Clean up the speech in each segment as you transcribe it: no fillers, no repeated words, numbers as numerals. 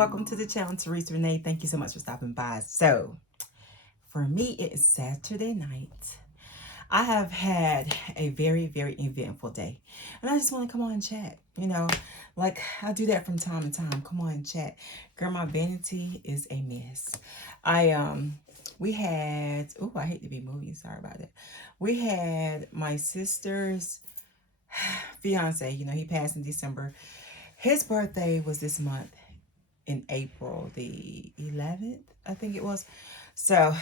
welcome to the channel, Teresa Rene. Thank you so much for stopping by. So, for me, it is Saturday night. I have had a very, very eventful day. And I just want to come on and chat. You know, like I do that from time to time. Come on and chat. Girl, my vanity is a mess. We had, oh, I hate to be moving. Sorry about that. We had my sister's fiance. You know, he passed in December. His birthday was this month in April, the 11th, I think it was. So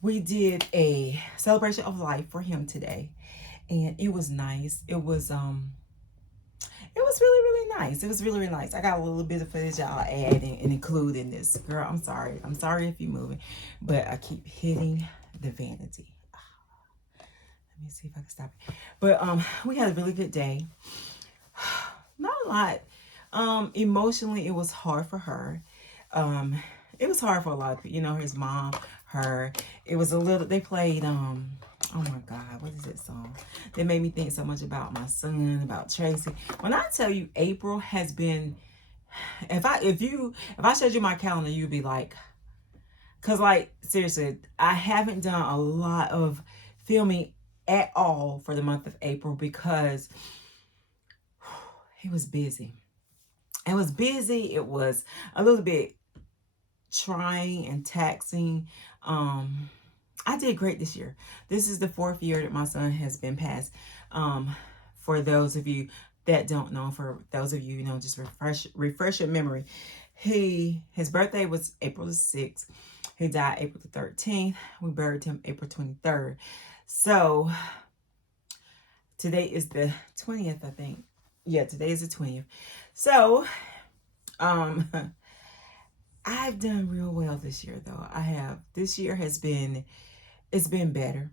we did a celebration of life for him today, and it was nice. It was really, really nice. It was really, really nice. I got a little bit of footage I'll add and include in this. Girl, I'm sorry. I'm sorry if you're moving, but I keep hitting the vanity. Let me see if I can stop it. But we had a really good day. Not a lot. Emotionally, it was hard for her. It was hard for a lot of people. You know, his mom, her. It was a little. They played. Oh my God, what is that song? They made me think so much about my son, about Tracy. When I tell you, April has been. If I showed you my calendar, you'd be like, cause like seriously, I haven't done a lot of filming at all for the month of April because it was busy. It was busy. It was a little bit trying and taxing. I did great this year. This is the 4th year that my son has been passed. For those of you that don't know, for those of you, you know, just refresh your memory. His birthday was April the 6th. He died April the 13th. We buried him April 23rd. So today is the 20th, I think. Yeah, today is the 20th. So, I've done real well this year, though. I have. This year it's been better.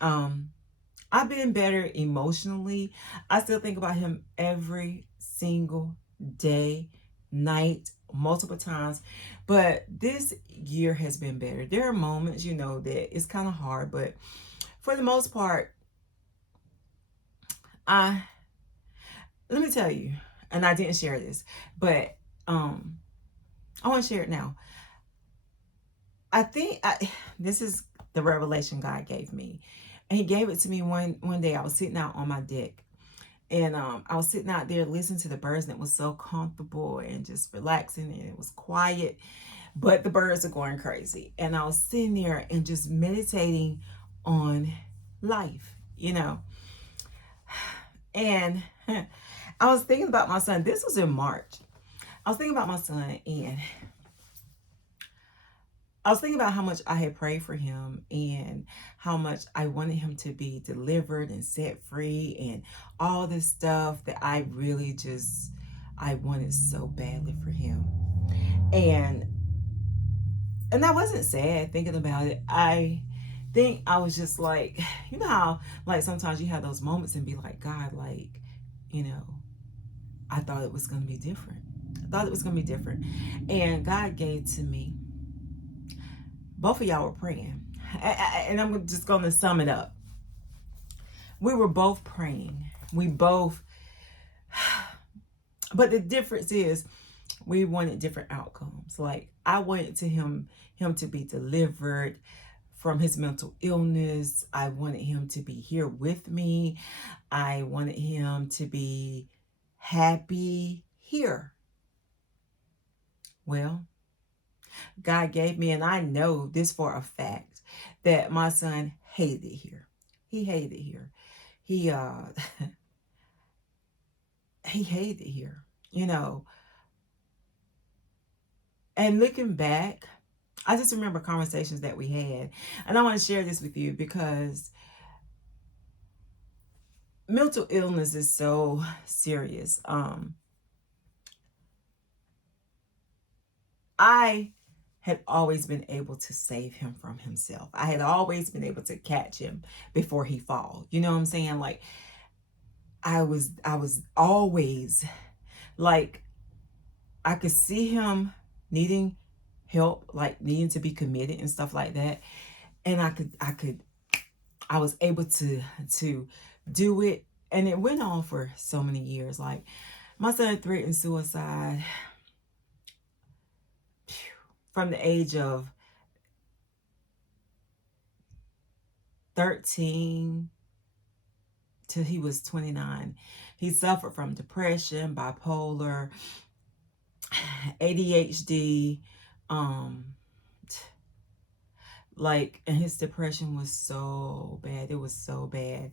I've been better emotionally. I still think about him every single day, night, multiple times. But this year has been better. There are moments, you know, that it's kind of hard, but for the most part, let me tell you, and I didn't share this, but I want to share it now. I think this is the revelation God gave me. And he gave it to me one day. I was sitting out on my deck. And I was sitting out there listening to the birds, and it was so comfortable and just relaxing, and it was quiet. But the birds are going crazy. And I was sitting there and just meditating on life, you know. And I was thinking about my son. This was in March. I was thinking about my son, and I was thinking about how much I had prayed for him and how much I wanted him to be delivered and set free and all this stuff that I really I wanted so badly for him. And I wasn't sad thinking about it. I think I was just like, you know how like sometimes you have those moments and be like, God, like, you know, I thought it was going to be different. I thought it was going to be different. And God gave to me, both of y'all were praying. And I'm just going to sum it up. We were both praying. We both, but the difference is we wanted different outcomes. Like I wanted him to be delivered from his mental illness. I wanted him to be here with me. I wanted him to be happy here. Well, God gave me, and I know this for a fact, that my son hated it here. He hated it here. He he hated it here, you know. And looking back, I just remember conversations that we had, and I want to share this with you because mental illness is so serious. I had always been able to save him from himself. I had always been able to catch him before he fall. You know what I'm saying? Like I was always like, I could see him needing help, like needing to be committed and stuff like that. And I was able to do it. And it went on for so many years. Like my son threatened suicide from the age of 13 till he was 29. He suffered from depression, bipolar, ADHD, um, and his depression was so bad. It was so bad.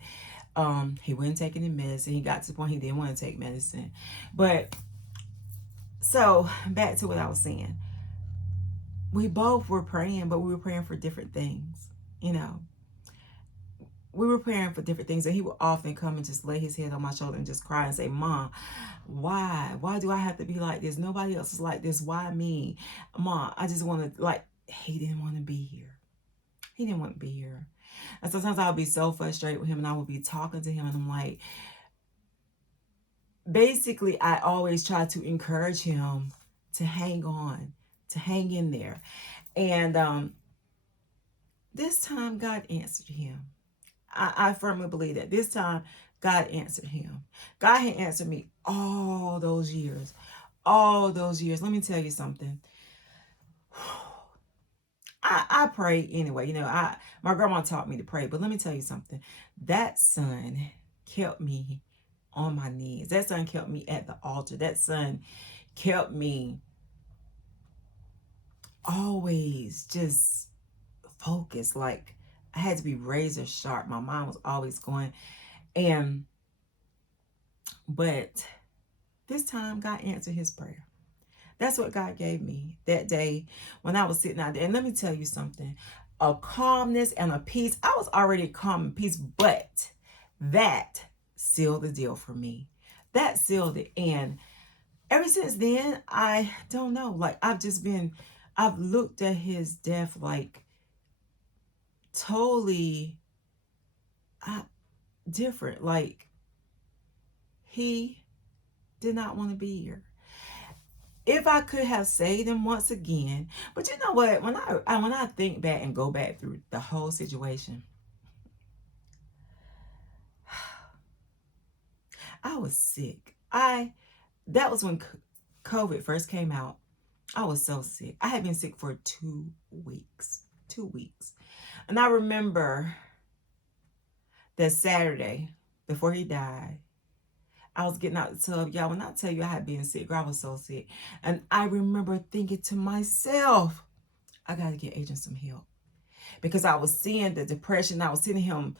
He wasn't taking any medicine. He got to the point he didn't want to take medicine. But so back to what I was saying. We both were praying, but we were praying for different things. You know, we were praying for different things, and he would often come and just lay his head on my shoulder and just cry and say, Mom, why? Why do I have to be like this? Nobody else is like this. Why me? Mom, I just want to, like, he didn't want to be here. He didn't want to be here. And sometimes I would be so frustrated with him, and I would be talking to him, and I'm like, basically, I always try to encourage him to hang on, to hang in there. And this time, God answered him. I firmly believe that this time, God answered him. God had answered me all those years. All those years. Let me tell you something. I pray anyway. You know, my grandma taught me to pray, but let me tell you something. That son kept me on my knees. That son kept me at the altar. That son kept me always just focused. Like, I had to be razor sharp. My mind was always going. But this time God answered his prayer. That's what God gave me that day when I was sitting out there. And let me tell you something. A calmness and a peace. I was already calm and peace, but that sealed the deal for me. That sealed it. And ever since then, I don't know. Like, I've looked at his death like totally different. Like, he did not want to be here. If I could have saved him once again, but you know what? When I think back and go back through the whole situation, I was sick. That was when COVID first came out. I was so sick. I had been sick for 2 weeks. 2 weeks. And I remember that Saturday before he died, I was getting out the tub. Y'all, when I tell you I had been sick, girl, I was so sick. And I remember thinking to myself, I got to get Agent some help. Because I was seeing the depression. I was seeing him,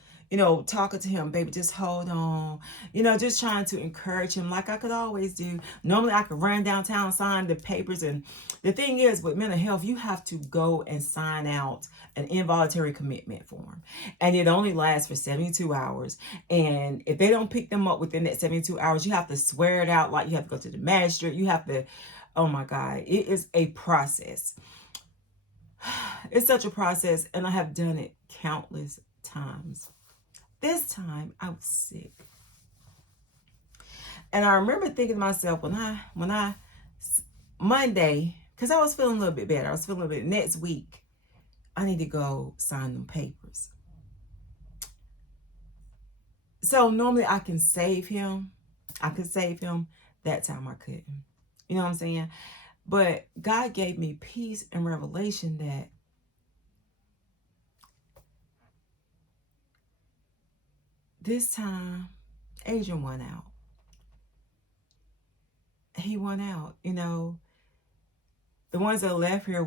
talking to him, baby, just hold on. Just trying to encourage him like I could always do. Normally I could run downtown, sign the papers. And the thing is, with mental health, you have to go and sign out an involuntary commitment form. And it only lasts for 72 hours. And if they don't pick them up within that 72 hours, you have to swear it out. Like, you have to go to the magistrate. You have to, oh my God, it is a process. It's such a process, and I have done it countless times. This time I was sick. And I remember thinking to myself when I Monday, because I was feeling a little bit better. I was feeling a little bit, next week, I need to go sign them papers. So normally I can save him. I could save him. That time I couldn't. You know what I'm saying? But God gave me peace and revelation that this time, Adrian won out. He won out. The ones that left here,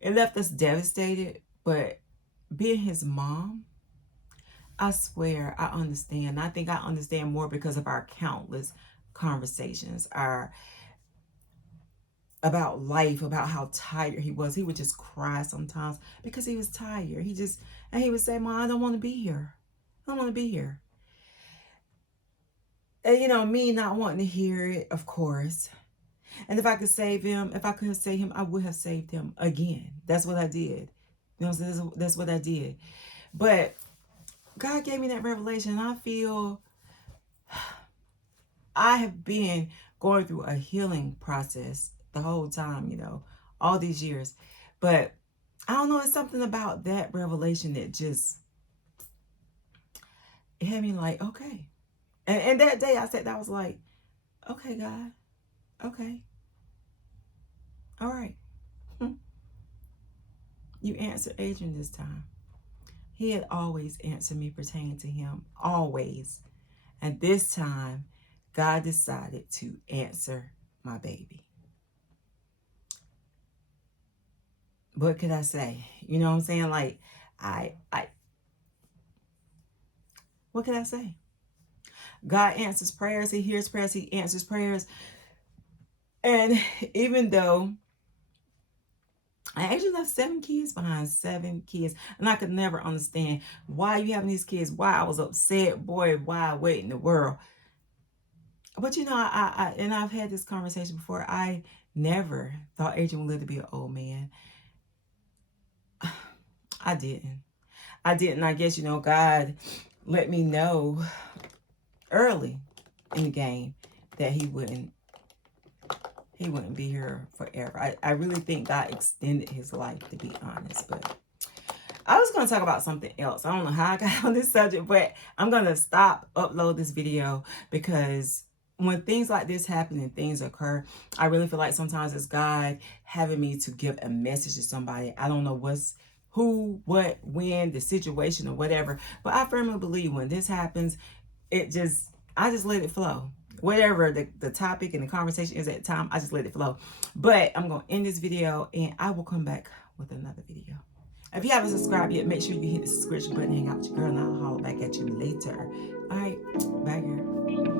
it left us devastated. But being his mom, I swear I understand. I think I understand more because of our countless conversations, about life, about how tired he was. He would just cry sometimes because he was tired. And he would say, Mom, I don't want to be here. I don't want to be here. And me not wanting to hear it, of course. And if I could save him, if I could save him, I would have saved him again. That's what I did. That's what I did. But God gave me that revelation. And I feel I have been going through a healing process the whole time, all these years. But I don't know, it's something about that revelation that just, it had me like, okay. And that day I was like, okay, God, okay. All right. You answered Adrian this time. He had always answered me pertaining to him. Always. And this time, God decided to answer my baby. What could I say? You know what I'm saying? Like, what can I say? God answers prayers. He hears prayers. He answers prayers. And even though I actually left 7 kids behind, 7 kids. And I could never understand why you having these kids, why I was upset, boy, why, what in the world. But you know, and I've had this conversation before. I never thought Adrian would live to be an old man. I didn't. I guess, you know, God let me know early in the game that he wouldn't be here forever. I really think God extended his life, to be honest. But I was going to talk about something else. I don't know how I got on this subject, but I'm going to upload this video, because when things like this happen and things occur, I really feel like sometimes it's God having me to give a message to somebody. I don't know who, what, when, the situation or whatever, but I firmly believe when this happens, I just let it flow. Whatever the topic and the conversation is at the time, I just let it flow. But I'm going to end this video, and I will come back with another video. If you haven't subscribed yet, make sure you hit the subscription button, hang out with your girl, and I'll holler back at you later. All right, bye, girl.